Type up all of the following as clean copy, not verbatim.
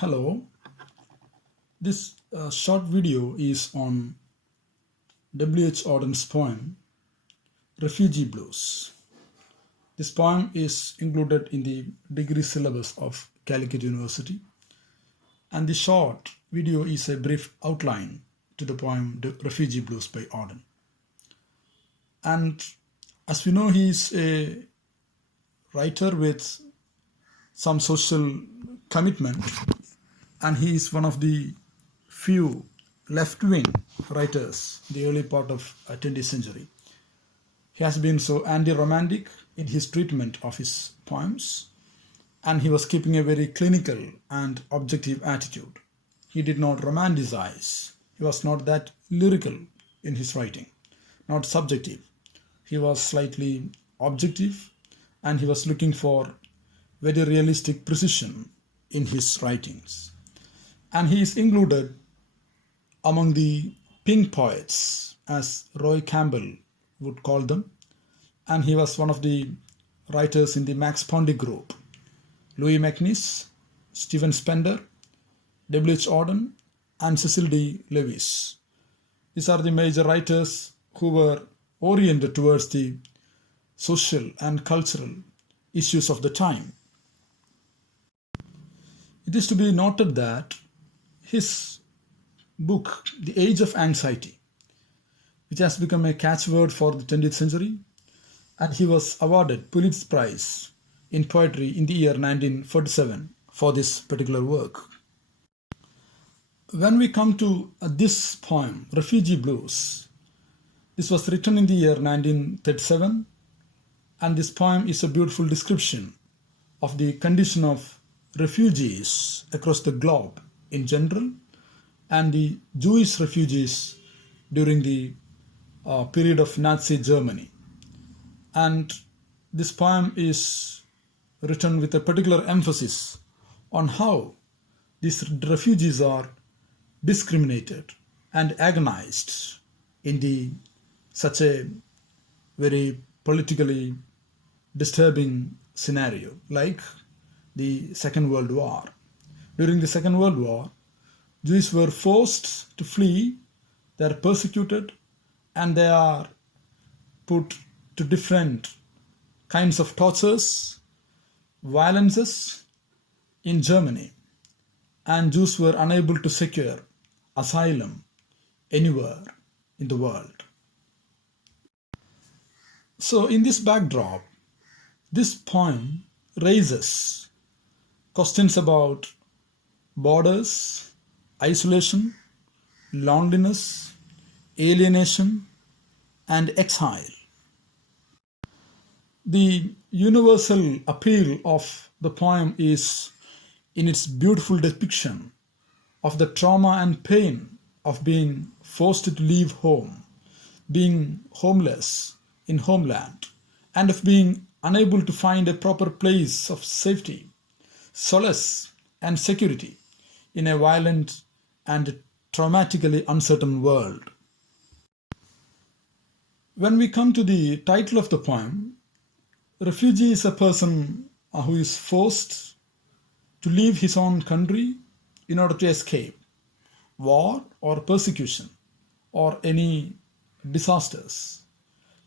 Hello, this short video is on W.H. Auden's poem Refugee Blues. This poem is included in the degree syllabus of Calicut University, and the short video is a brief outline to the poem Refugee Blues by Auden. And as we know, he is a writer with some social commitment, and he is one of the few left-wing writers in the early part of 20th century. He has been so anti-romantic in his treatment of his poems, and he was keeping a very clinical and objective attitude. He did not romanticize. He was not that lyrical in his writing, not subjective. He was slightly objective, and he was looking for very realistic precision in his writings. And he is included among the pink poets, as Roy Campbell would call them. And he was one of the writers in the Max Pondy group. Louis MacNeice, Stephen Spender, W.H. Auden, and Cecil D. Lewis. These are the major writers who were oriented towards the social and cultural issues of the time. It is to be noted that his book, The Age of Anxiety, which has become a catchword for the 20th century, and he was awarded Pulitzer Prize in Poetry in the year 1947 for this particular work. When we come to this poem, Refugee Blues, this was written in the year 1937, and this poem is a beautiful description of the condition of refugees across the globe in general, and the Jewish refugees during the period of Nazi Germany. And this poem is written with a particular emphasis on how these refugees are discriminated and agonized in such a very politically disturbing scenario like the Second World War. During the Second World War, Jews were forced to flee, they are persecuted, and they are put to different kinds of tortures, violences in Germany, and Jews were unable to secure asylum anywhere in the world. So in this backdrop, this poem raises questions about borders, isolation, loneliness, alienation, and exile. The universal appeal of the poem is in its beautiful depiction of the trauma and pain of being forced to leave home, being homeless in homeland, and of being unable to find a proper place of safety, solace, and security in a violent and traumatically uncertain world. When we come to the title of the poem, refugee is a person who is forced to leave his own country in order to escape war or persecution or any disasters.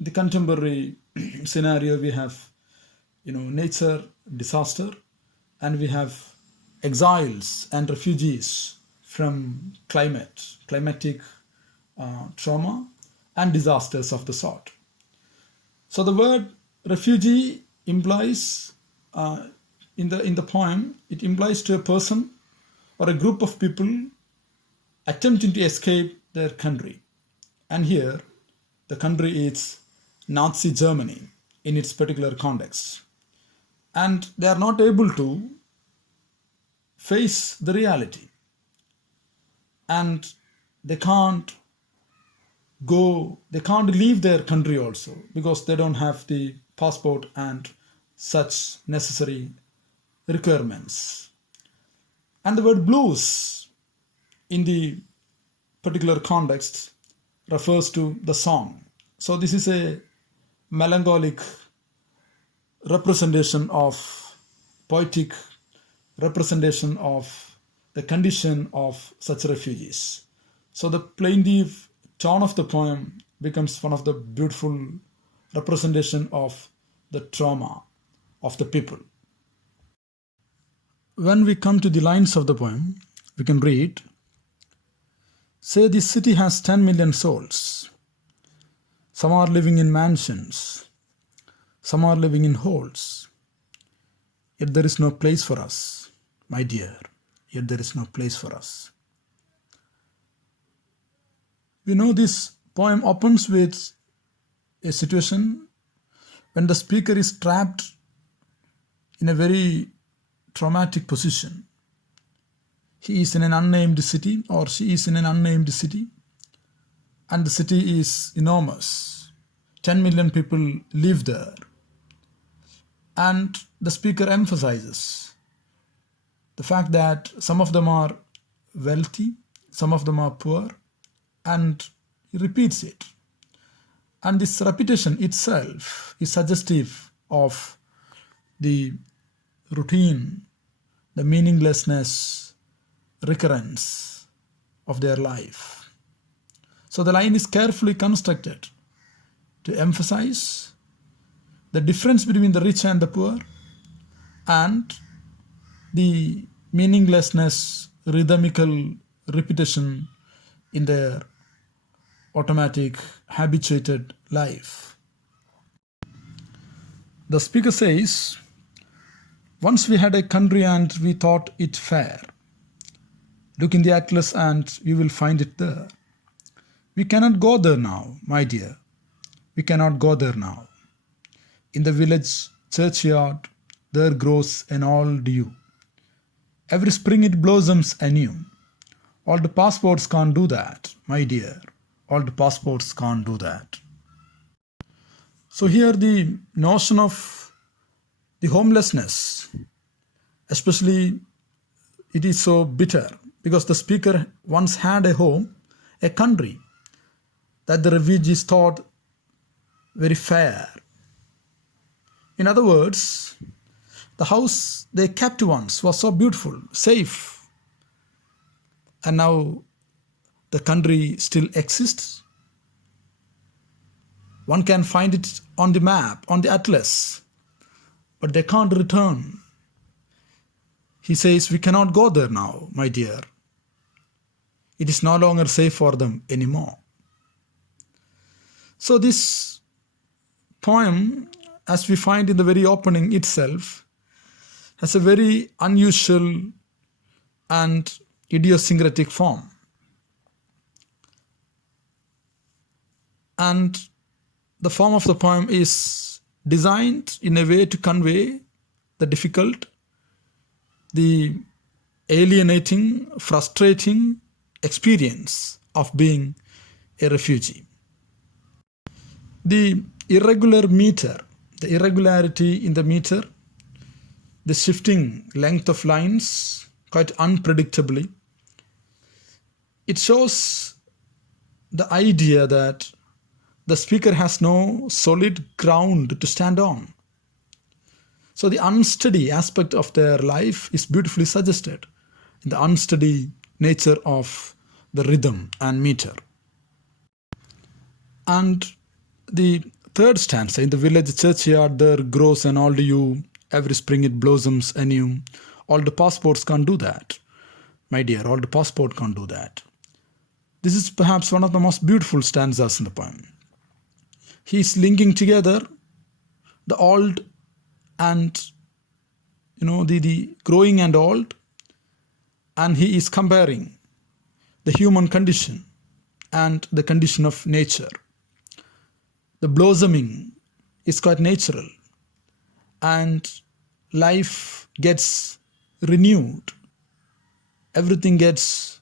In the contemporary scenario, we have nature disaster, and we have exiles and refugees from climatic trauma and disasters of the sort. So the word refugee implies in the poem, it implies to a person or a group of people attempting to escape their country. And here the country is Nazi Germany in its particular context. And they are not able to face the reality. And they can't leave their country also because they don't have the passport and such necessary requirements. And the word blues in the particular context refers to the song. So this is a melancholic representation of poetic representation of the condition of such refugees. So the plaintive tone of the poem becomes one of the beautiful representation of the trauma of the people. When we come to the lines of the poem, we can read, "Say this city has 10 million souls. Some are living in mansions. Some are living in holes. Yet there is no place for us, my dear. Yet there is no place for us." We know this poem opens with a situation when the speaker is trapped in a very traumatic position. He is in an unnamed city, or she is in an unnamed city, and the city is enormous. 10 million people live there. And the speaker emphasizes the fact that some of them are wealthy, some of them are poor, and he repeats it. And this repetition itself is suggestive of the routine, the meaninglessness, recurrence of their life. So the line is carefully constructed to emphasize the difference between the rich and the poor and the meaninglessness, rhythmical repetition in their automatic, habituated life. The speaker says, "Once we had a country and we thought it fair. Look in the atlas and you will find it there. We cannot go there now, my dear. We cannot go there now. In the village churchyard there grows an old yew. Every spring it blossoms anew. All the passports can't do that, my dear. All the passports can't do that." So here the notion of the homelessness, especially, it is so bitter because the speaker once had a home, a country that the refugees thought very fair. In other words, the house they kept once was so beautiful, safe, and now the country still exists. One can find it on the map, on the atlas, but they can't return. He says, "We cannot go there now, my dear. It is no longer safe for them anymore." So this poem, as we find in the very opening itself, has a very unusual and idiosyncratic form. And the form of the poem is designed in a way to convey the difficult, the alienating, frustrating experience of being a refugee. The irregular meter, the irregularity in the meter, the shifting length of lines quite unpredictably, it shows the idea that the speaker has no solid ground to stand on. So the unsteady aspect of their life is beautifully suggested in the unsteady nature of the rhythm and meter. And the third stanza, "In the village churchyard there grows an old yew, every spring it blossoms anew. All the passports can't do that, my dear, all the passport can't do that." This is perhaps one of the most beautiful stanzas in the poem. He is linking together the old and the growing and old, and he is comparing the human condition and the condition of nature. The blossoming is quite natural, and life gets renewed. Everything gets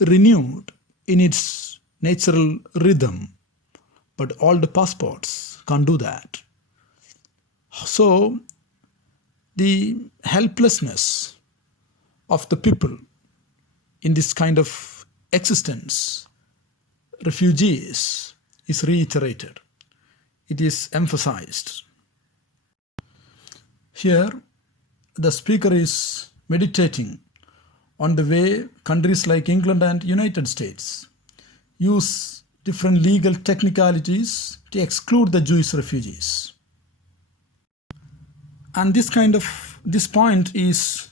renewed in its natural rhythm, but all the passports can't do that. So the helplessness of the people in this kind of existence, refugees, is reiterated. It is emphasized. Here, the speaker is meditating On the way, countries like England and United States use different legal technicalities to exclude the Jewish refugees. And this point is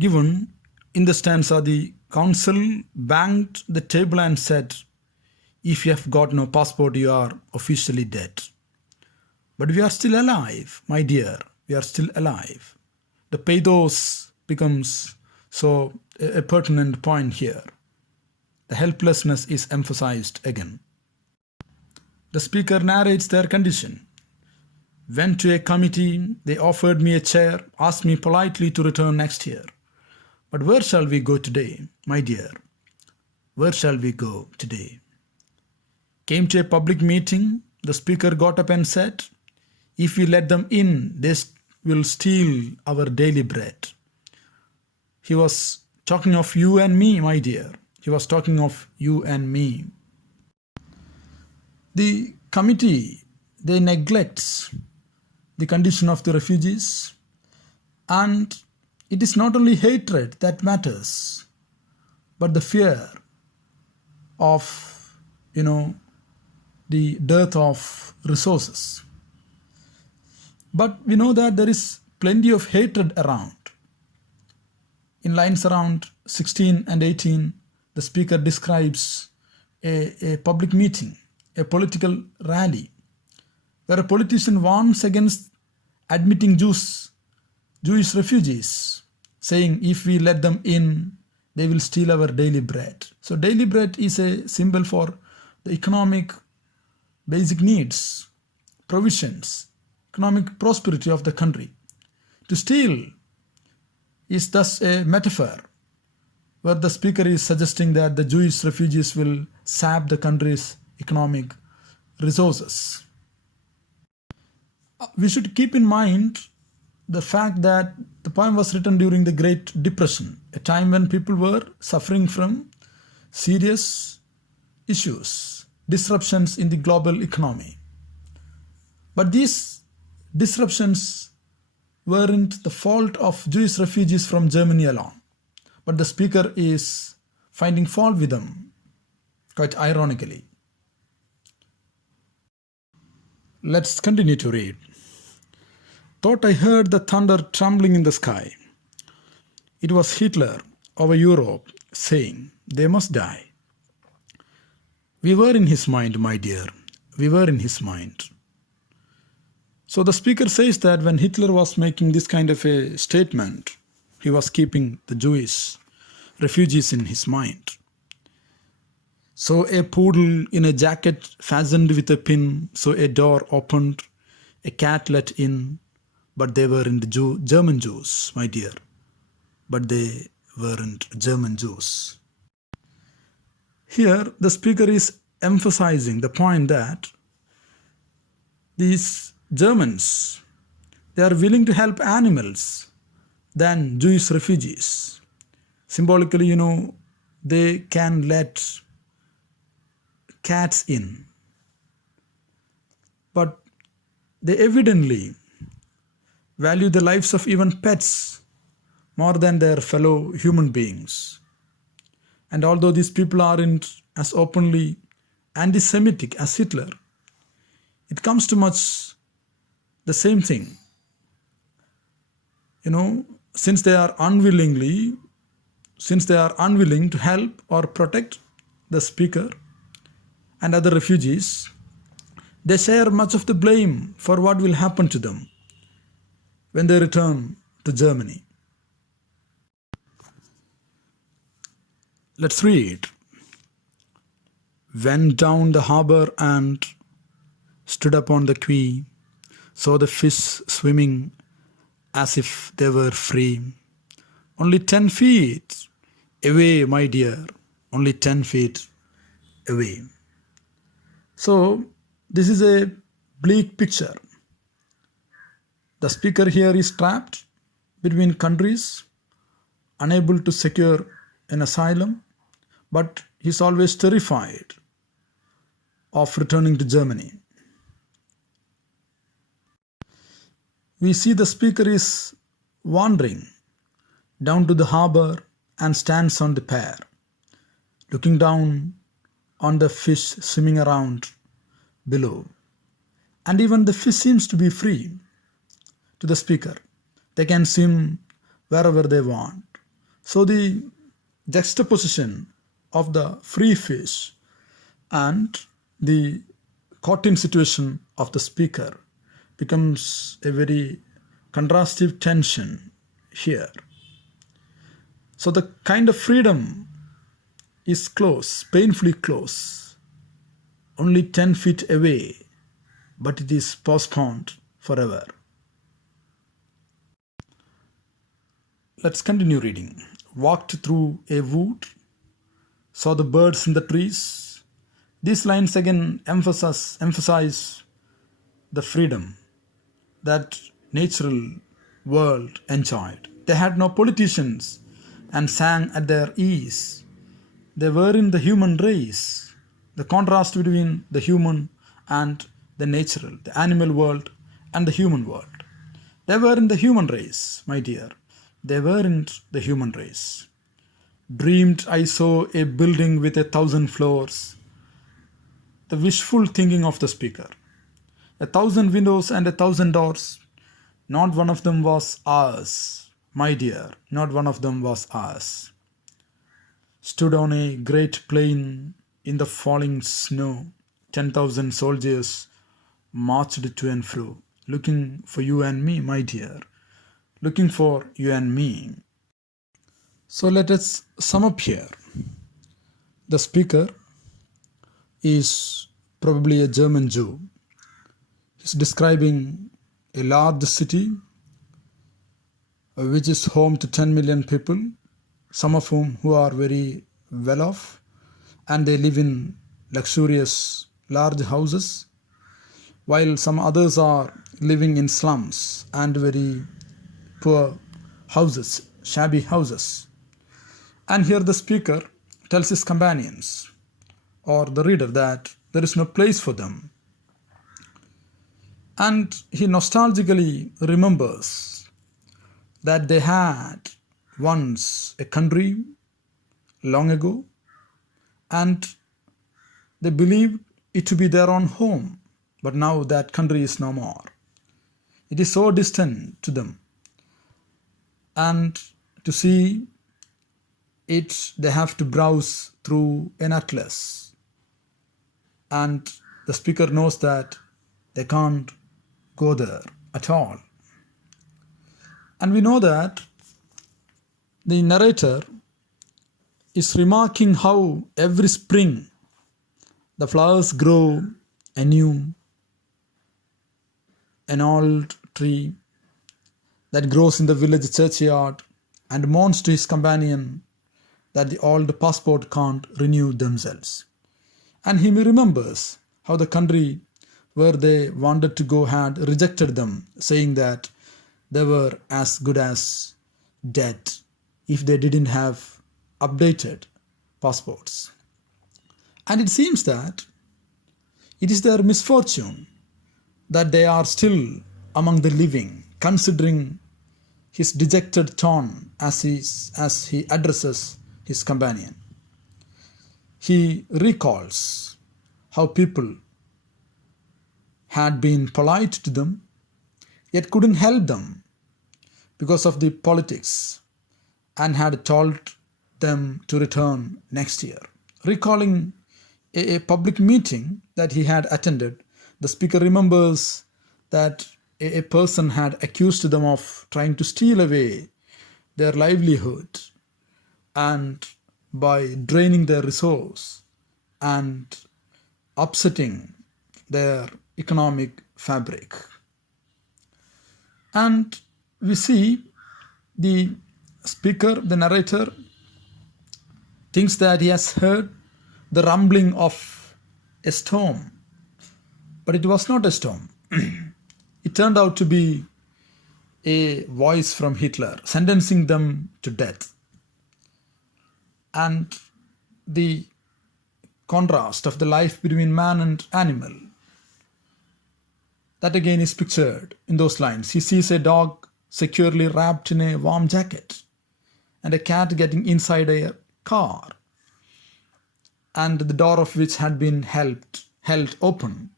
given in the stanza, the council banged the table and said, if you have got no passport, you are officially dead. But we are still alive, my dear, we are still alive. The pathos becomes so a pertinent point here. The helplessness is emphasized again. The speaker narrates their condition. Went to a committee, they offered me a chair, asked me politely to return next year. But where shall we go today, my dear? Where shall we go today? Came to a public meeting, the speaker got up and said, if we let them in, they will steal our daily bread. He was talking of you and me, my dear. He was talking of you and me. The committee, they neglect the condition of the refugees, and it is not only hatred that matters, but the fear of, the dearth of resources. But we know that there is plenty of hatred around. In lines around 16 and 18, the speaker describes a public meeting, a political rally, where a politician warns against admitting Jewish refugees, saying if we let them in, they will steal our daily bread. So daily bread is a symbol for the economic basic needs, provisions, economic prosperity of the country. To steal is thus a metaphor where the speaker is suggesting that the Jewish refugees will sap the country's economic resources. We should keep in mind the fact that the poem was written during the Great Depression, a time when people were suffering from serious issues, disruptions in the global economy. But these disruptions weren't the fault of Jewish refugees from Germany alone, but the speaker is finding fault with them, quite ironically. Let's continue to read. Thought I heard the thunder trembling in the sky. It was Hitler over Europe saying, they must die. We were in his mind, my dear. We were in his mind. So the speaker says that when Hitler was making this kind of a statement, he was keeping the Jewish refugees in his mind. So a poodle in a jacket fastened with a pin, so a door opened, a cat let in, but they weren't German Jews, my dear. But they weren't German Jews. Here, the speaker is emphasizing the point that these Germans, they are willing to help animals than Jewish refugees. Symbolically, they can let cats in. But they evidently value the lives of even pets more than their fellow human beings. And although these people aren't as openly anti-Semitic as Hitler, it comes to much the same thing. Since they are unwilling to help or protect the speaker and other refugees, they share much of the blame for what will happen to them when they return to Germany. Let's read. Went down the harbor and stood upon the quay, saw the fish swimming as if they were free. Only 10 feet away, my dear, only 10 feet away. So this is a bleak picture. The speaker here is trapped between countries, unable to secure an asylum, but he's always terrified of returning to Germany. We see the speaker is wandering down to the harbor and stands on the pier, looking down on the fish swimming around below. And even the fish seems to be free to the speaker. They can swim wherever they want. So the juxtaposition of the free fish and the caught in situation of the speaker becomes a very contrastive tension here. So the kind of freedom is close, painfully close, only 10 feet away, but it is postponed forever. Let's continue reading. Walked through a wood, saw the birds in the trees. These lines again emphasize the freedom that natural world enjoyed. They had no politicians and sang at their ease. They were in the human race. The contrast between the human and the natural, the animal world and the human world. They were in the human race, my dear. They weren't the human race. Dreamed I saw a building with 1,000 floors. The wishful thinking of the speaker. 1,000 windows and 1,000 doors. Not one of them was ours, my dear. Not one of them was ours. Stood on a great plain in the falling snow. 10,000 soldiers marched to and fro, looking for you and me, my dear. Looking for you and me. So let us sum up here. The speaker is probably a German Jew. He's describing a large city which is home to 10 million people, some of whom who are very well off, and they live in luxurious large houses, while some others are living in slums and very poor houses, shabby houses. And here the speaker tells his companions or the reader that there is no place for them. And he nostalgically remembers that they had once a country long ago, and they believed it to be their own home. But now that country is no more. It is so distant to them. And to see it, they have to browse through an atlas. And the speaker knows that they can't go there at all. And we know that the narrator is remarking how every spring the flowers grow anew. An old tree that grows in the village churchyard and mourns to his companion that the old passport can't renew themselves. And he remembers how the country where they wanted to go had rejected them, saying that they were as good as dead if they didn't have updated passports. And it seems that it is their misfortune that they are still among the living, considering his dejected tone as he addresses his companion. He recalls how people had been polite to them, yet couldn't help them because of the politics, and had told them to return next year. Recalling a public meeting that he had attended, the speaker remembers that a person had accused them of trying to steal away their livelihood and by draining their resource and upsetting their economic fabric. And we see the speaker, the narrator, thinks that he has heard the rumbling of a storm, but it was not a storm. It turned out to be a voice from Hitler sentencing them to death. And the contrast of the life between man and animal, that again is pictured in those lines. He sees a dog securely wrapped in a warm jacket, and a cat getting inside a car, and the door of which had been held open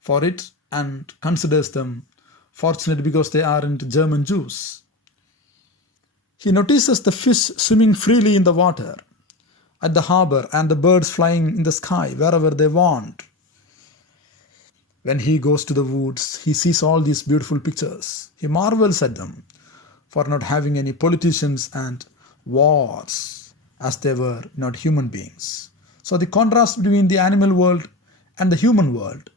for it, and considers them fortunate because they aren't German Jews. He notices the fish swimming freely in the water at the harbor and the birds flying in the sky wherever they want. When he goes to the woods, he sees all these beautiful pictures. He marvels at them for not having any politicians and wars, as they were not human beings. So the contrast between the animal world and the human world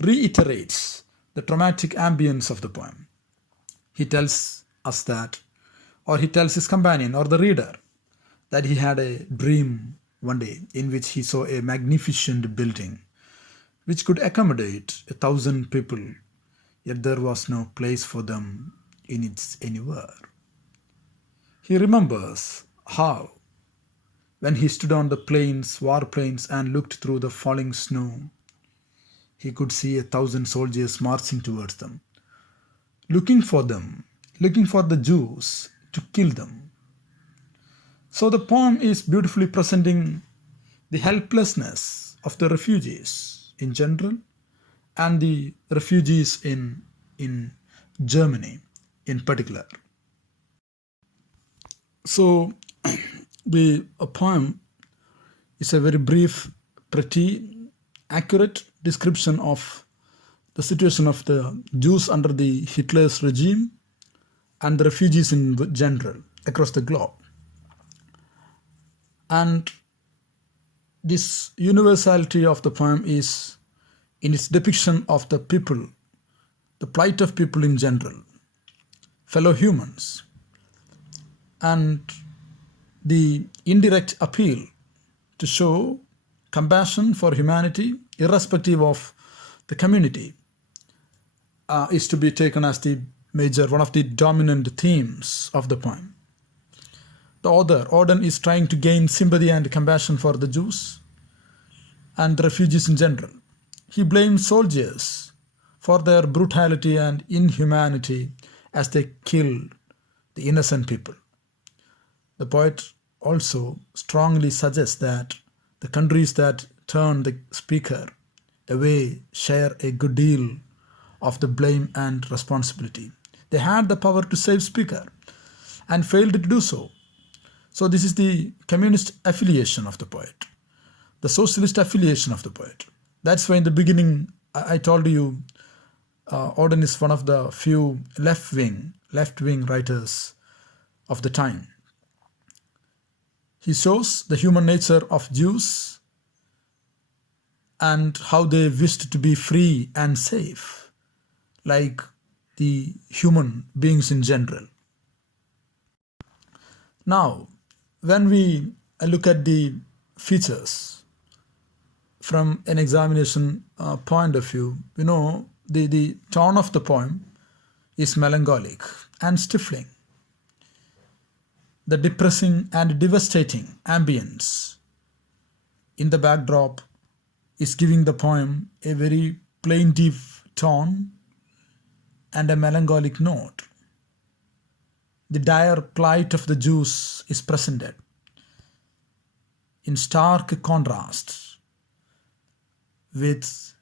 reiterates the dramatic ambience of the poem. He tells us that, or he tells his companion or the reader, that he had a dream one day in which he saw a magnificent building which could accommodate 1,000 people, yet there was no place for them in it anywhere. He remembers how, when he stood on the plains, war plains, and looked through the falling snow, he could see 1,000 soldiers marching towards them, looking for the Jews to kill them. So the poem is beautifully presenting the helplessness of the refugees in general and the refugees in Germany in particular. So the poem is a very brief, pretty, accurate description of the situation of the Jews under the Hitler's regime and the refugees in general across the globe. And this universality of the poem is in its depiction of the people, the plight of people in general, fellow humans, and the indirect appeal to show compassion for humanity, irrespective of the community, is to be taken as the one of the dominant themes of the poem. The author, Auden, is trying to gain sympathy and compassion for the Jews and the refugees in general. He blames soldiers for their brutality and inhumanity as they killed the innocent people. The poet also strongly suggests that the countries that turn the speaker away share a good deal of the blame and responsibility. They had the power to save speaker and failed to do so. So this is the communist affiliation of the poet, the socialist affiliation of the poet. That's why in the beginning I told you Auden is one of the few left-wing writers of the time. He shows the human nature of Jews and how they wished to be free and safe, like the human beings in general. Now, when we look at the features from an examination point of view, we know the tone of the poem is melancholic and stifling. The depressing and devastating ambience in the backdrop is giving the poem a very plaintive tone and a melancholic note. The dire plight of the Jews is presented in stark contrast with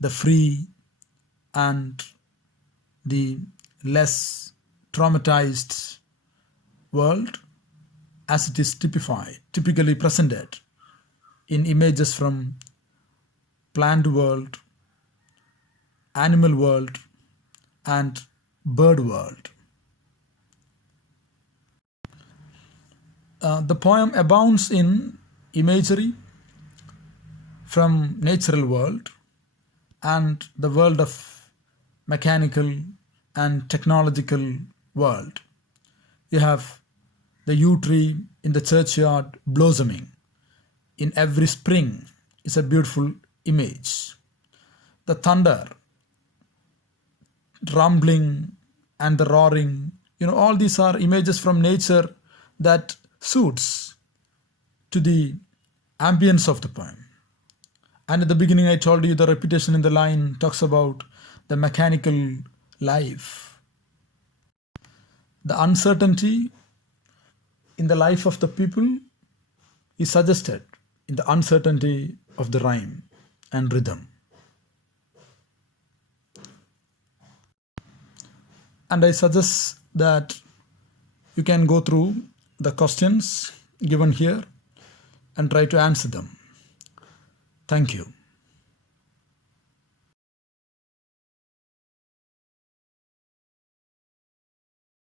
the free and the less traumatized world as it is typically presented in images from plant world, animal world, and bird world. The poem abounds in imagery from natural world and the world of mechanical and technological world. You have the yew tree in the churchyard blossoming in every spring is a beautiful image. The thunder rumbling and the roaring, all these are images from nature that suits to the ambience of the poem. And at the beginning I told you the repetition in the line talks about the mechanical life, the uncertainty in the life of the people is suggested in the uncertainty of the rhyme and rhythm. And I suggest that you can go through the questions given here and try to answer them. Thank you.